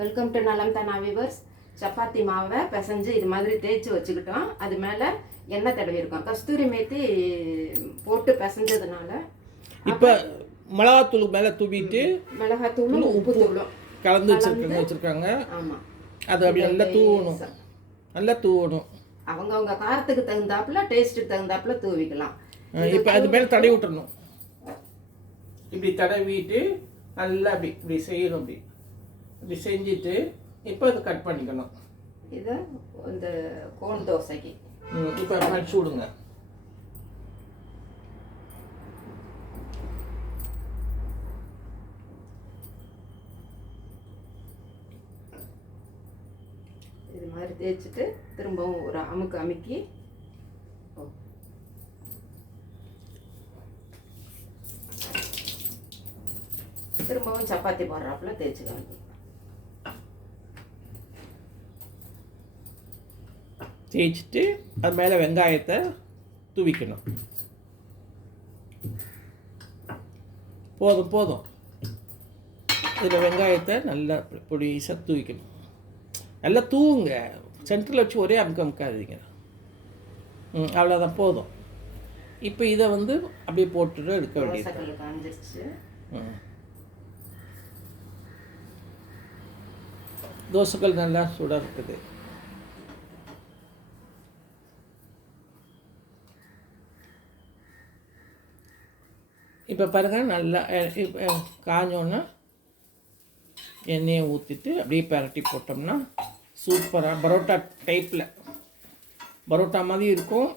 Welcome to நலம் தானா viewers. Chapati மாவை பிசைஞ்சு இது மாதிரி தேய்ச்சி வச்சுக்கிட்டோம். அது மேலே எண்ணெய் தடவி இருக்கோம். கஸ்தூரி மேத்தி போட்டு பிசைஞ்சதுனால இப்போ மிளகாத்தூள் மேலே தூவிட்டு மிளகாத்தூளும் உப்பு தூளும் கலந்து வச்சுருக்காங்க. ஆமாம், அது அப்படி நல்லா தூவணும். அவங்கவுங்க காரத்துக்கு தகுந்தாப்புல டேஸ்ட்டுக்கு தகுந்தாப்புல தூவிக்கலாம். இப்போ அது மேலே தடவி விட்டுறணும். இப்படி தடவிட்டு நல்லா இப்படி செய்யணும். இப்படி செஞ்சுட்டு இப்போ அதை கட் பண்ணிக்கணும். இதை இந்த கோன் தோசைக்கு இப்போ அடிச்சு விடுங்க. இது மாதிரி தேய்ச்சிட்டு திரும்பவும் ஒரு அமுக்கி திரும்பவும் சப்பாத்தி போடுறாப்புல தேய்ச்சிக்கணும். தேய்ச்சிட்டு அது மேலே வெங்காயத்தை தூவிக்கணும். போதும் இதில் வெங்காயத்தை நல்லா பொடிசாக தூவிக்கணும். நல்லா தூவுங்க, சென்டரில் வச்சு ஒரே அமுக்காதீங்க. அவ்வளோதான், போதும். இப்போ இதை அப்படியே போட்டுட்டு எடுக்க வேண்டியது. தோசைகள் நல்லா சூடாக இருக்குது. இப்போ பாருங்கள், நல்லா காஞ்சோன்னா எண்ணெயை ஊற்றிட்டு அப்படியே பரட்டி போட்டோம்னா சூப்பராக பரோட்டா டைப்பில் பரோட்டா மாதிரி இருக்கும்.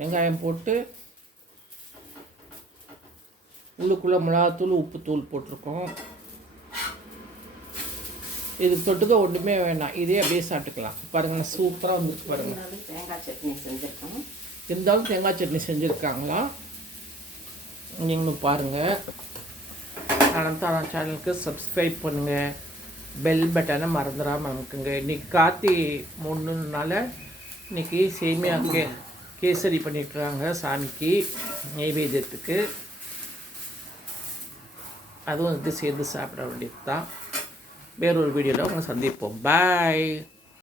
வெங்காயம் போட்டு உள்ளுக்குள்ளே மிளகாத்தூள் உப்புத்தூள் போட்டிருக்கோம். இது தொட்டுக்க ஒன்றுமே வேண்டாம், இதே அப்படியே சாப்பிட்டுக்கலாம். பாருங்கள், சூப்பராக வந்துருக்கு பாருங்கள். தேங்காய் சட்னி செஞ்சுருக்கோம். இருந்தாலும் தேங்காய் சட்னி செஞ்சுருக்காங்களா நீங்களும் பாருங்கள். அனந்தானா சேனலுக்கு சப்ஸ்கிரைப் பண்ணுங்கள், பெல் பட்டனை மறந்துடாமல் அமுக்குங்க. இன்றைக்கி கார்த்திகை 3 இன்றைக்கி சேமியா கேசரி பண்ணிட்டுருக்காங்க சாமிக்கு நெய்வேத்தியத்துக்கு. அதுவும் சேர்ந்து சாப்பிட வேண்டியது தான். வேறொரு வீடியோவில் உங்களை சந்திப்போம். பாய்.